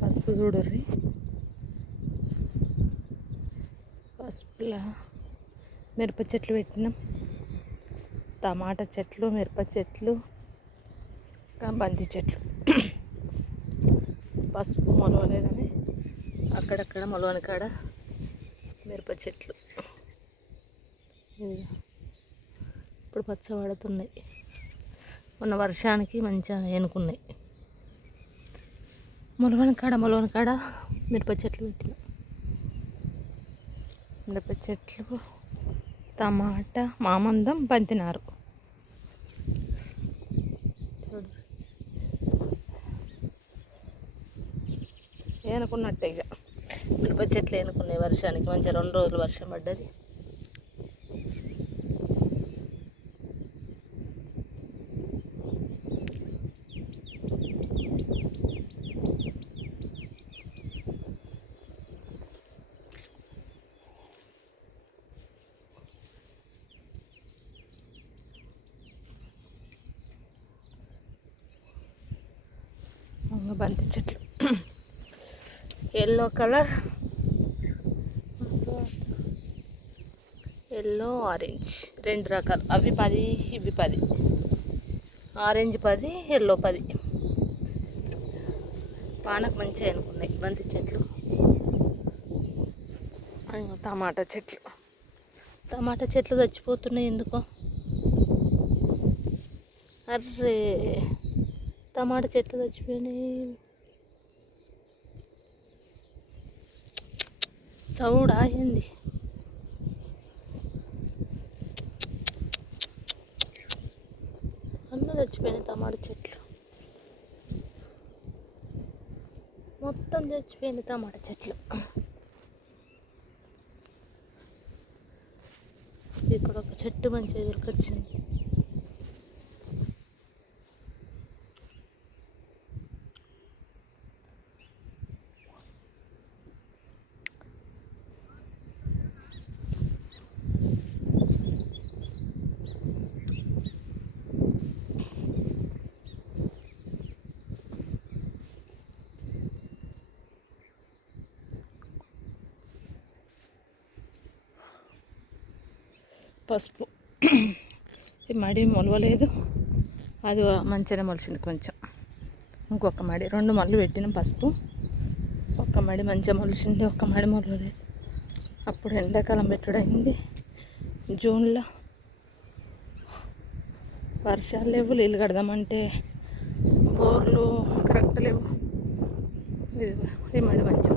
పసుపు చూడర్రి, పసుపులా మిరప చెట్లు పెట్టినాం, టమాటా చెట్లు, మిరప చెట్లు, బంతి చెట్లు. పసుపు మొలవలేదని అక్కడక్కడ మొలవని కాడ మిరప చెట్లు ఇప్పుడు పచ్చ పడుతున్నాయి. మొన్న వర్షానికి మంచిగా ఏనుకున్నాయి. మొలవని కాడ మిరప చెట్లు పెట్టిన. మిరప చెట్లు, టమాటా, మామందం, బంతినారు. చూడు ఏనుకున్నట్టే ఇక మిరప చెట్లు ఏనుకున్నాయి వర్షానికి. మంచిగా 2 రోజులు వర్షం పడ్డది. బంతి చెట్లు ఎల్లో కలర్, ఎల్లో ఆరెంజ్ 2 రకాలు. అవి 10, ఇవి 10. Orange 10, yellow 10. వానకు మంచిగా అనుకున్నాయి బంతి చెట్లు. టమాటా చెట్లు చచ్చిపోతున్నాయి ఎందుకో. అర్రే టమాటా చెట్లు చచ్చిపోయినాయి. సౌడ్ ఆగింది. అన్నీ చచ్చిపోయినాయి టమాటా చెట్లు. మొత్తం చచ్చిపోయింది టమాటా చెట్లు. ఇక్కడ ఒక చెట్టు మంచిగా దొరికొచ్చింది. పసుపు ఈ మడి మొలవలేదు, అది మంచిగానే మొలిచింది కొంచెం. ఇంకొక మడి 2 మడులు పెట్టినాం పసుపు. ఒక్క మడి మంచిగా మొలిచింది, ఒక్క మడి మొలవలేదు. అప్పుడు ఎండాకాలం పెట్టుడైంది జూన్లో. వర్షాలు లేవు, నీళ్ళు కడదామంటే బోర్లు కరెక్ట్ లేవు. ఈ మడి మంచిగా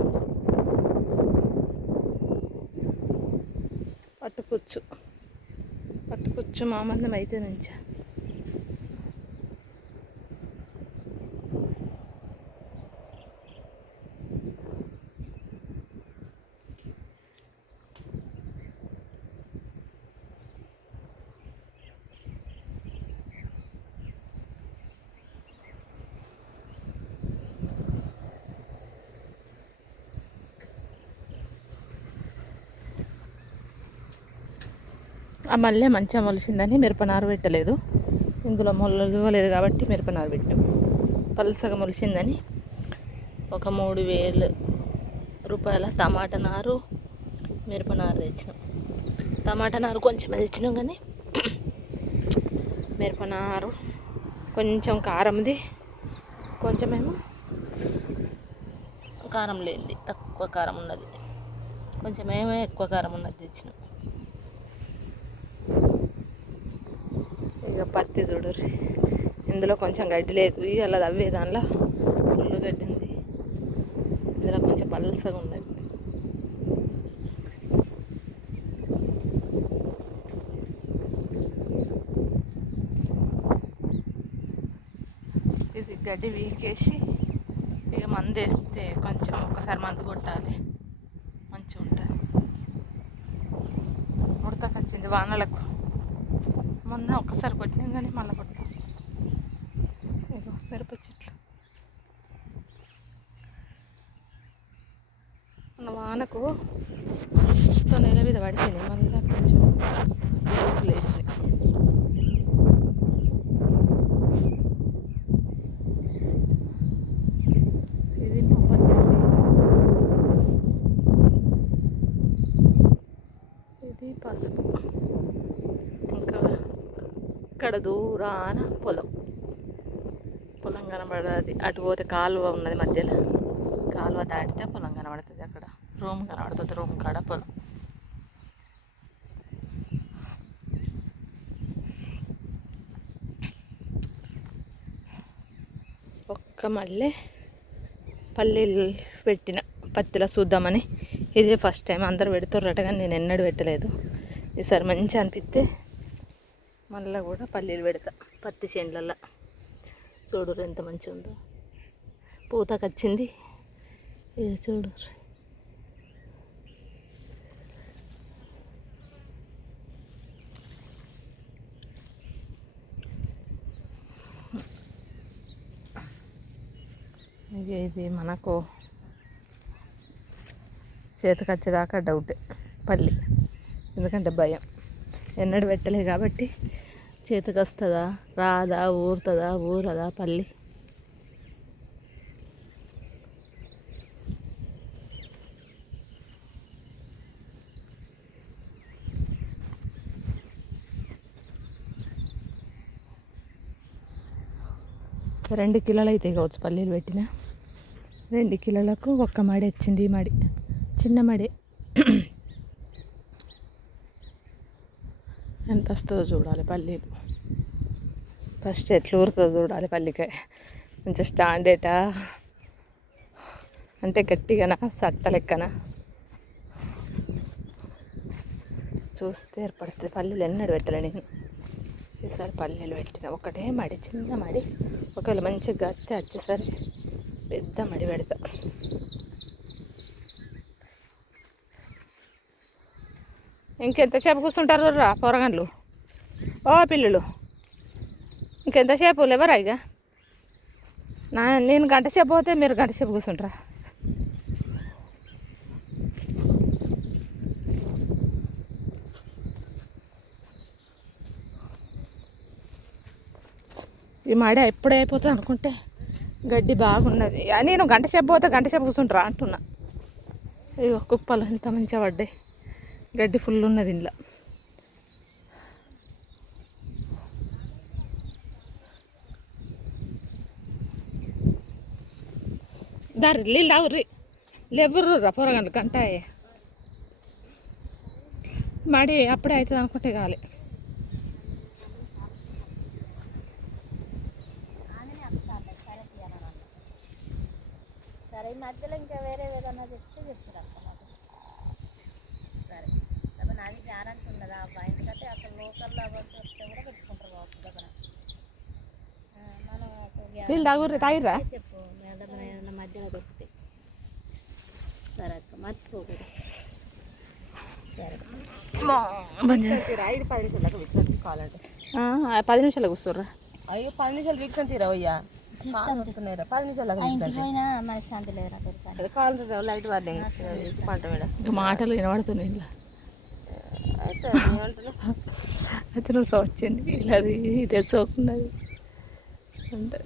పట్టుకొచ్చు మామందం అయితే మంచిగా. ఆ మల్లె మంచిగా మొలిసిందని మిరపనారు పెట్టలేదు. ఇందులో మొలవలేదు కాబట్టి మిరపనారు పెట్టాము. పలుసగా మొలిసిందని ఒక 3000 రూపాయల టమాటా నారు, మిరపనారు తెచ్చినాం. టమాటా నారు కొంచెం తెచ్చినాం కానీ మిరపనారు కొంచెం కారంది, కొంచెమేమో కారం లేనిది, తక్కువ కారం ఉన్నది. కొంచెమేమో ఎక్కువ కారం ఉన్నది తెచ్చినాం. ఇక పత్తి చూడరు, ఇందులో కొంచెం గడ్డి లేదు. అలా తవ్వే దానిలో ఫుల్ గడ్డి ఉంది. ఇందులో కొంచెం పల్సగా ఉన్నది. ఇది గడ్డి వీకేసి ఇక మందు వేస్తే కొంచెం ఒకసారి మందు కొట్టాలి, మంచిగా ఉంటుంది. ముడతకొచ్చింది వానలకు. మొన్న ఒక్కసారి కొట్టినాం కానీ మళ్ళీ కొట్టాం. ఇగో మిరప చెట్లు మొన్న వానకు నెల మీద పడిపోయింది. మళ్ళీ కొంచెం లేచినాయి. ఇది మా పత్తి. అక్కడ దూరాన పొలం కనబడది. అటు పోతే కాలువ ఉన్నది మధ్యలో, కాలువ దాటితే పొలం కనబడుతుంది. అక్కడ రూమ్ కనబడుతుంది, రూమ్ కాడ పొలం. ఒక్క మళ్ళీ పల్లీలు పెట్టిన పత్తిలో చూద్దామని. ఇదే ఫస్ట్ టైం. అందరు పెడుతుర్రట కానీ నేను ఎన్నడూ పెట్టలేదు. ఈసారి మంచిగా అనిపిస్తే మళ్ళీ కూడా పల్లీలు పెడతా పత్తి చేనులల్లో. చూడు ఎంత మంచిగా ఉందో, పూతకొచ్చింది. చూడు ఇది మనకు చేతికి వచ్చేదాకా డౌటే పల్లి, ఎందుకంటే భయం. ఎన్నడూ పెట్టలే కాబట్టి చేతికి వస్తుందా రాదా, ఊరదా పల్లి. రెండు కిలోలు అయితే కావచ్చు పల్లీలు పెట్టిన. 2 కిలోలకు ఒక్క మడి వచ్చింది. ఈ మడి చిన్న మడి. ఎంత వస్తుందో చూడాలి పల్లీలు. ఫస్ట్ ఎట్లా ఊరుతుందో చూడాలి పల్లికాయ. మంచిగా స్టాండేటా అంటే గట్టిగానా సట్ట లెక్కనా చూస్తే ఏర్పడుతుంది. పల్లీలు ఎన్నడూ పెట్టలే నేను. ఈసారి పల్లీలు పెట్టిన. ఒకటే మడి, చిన్న మడి. ఒకవేళ మంచిగా గత్తి వచ్చేసరి పెద్ద మడి పెడతా. ఇంకెంతసేపు కూర్చుంటారు రా పొరగండ్లు? ఓ పిల్లలు, ఇంకెంతసేపు లేవరా? ఇక నేను గంట సేపు పోతే మీరు గంట సేపు కూర్చుంటారా? ఈ మడి ఎప్పుడే అయిపోతుంది అనుకుంటే గడ్డి బాగున్నది. నేను గంట సేపు పోతే గంట సేపు కూర్చుంటారా అంటున్నా. ఇక కుప్పలు ఎంత మంచిగా పడ్డాయి. గడ్డి ఫుల్ ఉన్నది ఇంట్లో. దారి నీళ్ళు తాగుర్రి, లేవుర్రా పొరగండ్లు గంట మడి అప్పుడే అవుతుంది అనుకుంటే కాలే. సరే, ఈ మధ్యలో ఇంకా వేరే ఏదన్నా చెప్తే చెప్తారు. సరే, నాది గ్యారంటీ ఉన్నదా అబ్బా? ఎందుకంటే అక్కడ లోకల్లో అవన్నీ వస్తే కూడా పెట్టుకుంటారు కావచ్చు దగ్గర. మనం తాగిర్రా చెప్పు, ఏదన్నా మధ్యలో దొరికితే. సరే అక్క, మర్చిపోకూడదు. సరే, 10 నిమిషాలకు కావాలంటే 10 నిమిషాలు కూర్చోర్రా. అయ్యో 10 నిమిషాలు వీక్స్ తీరవయ్యా. 10 నిమిషాలు పోయినా మనశ్శాంతి లేదు నాకు తెలుసా. కాలు లైట్ వార్నింగ్ పంట మీద ఇంకా మాటలు వినబడుతున్నాయి ఇలా. అయితే ఏమంటున్నావు? అయితే నువ్వు వచ్చింది ఇలా ఇది సోకున్నది అంటే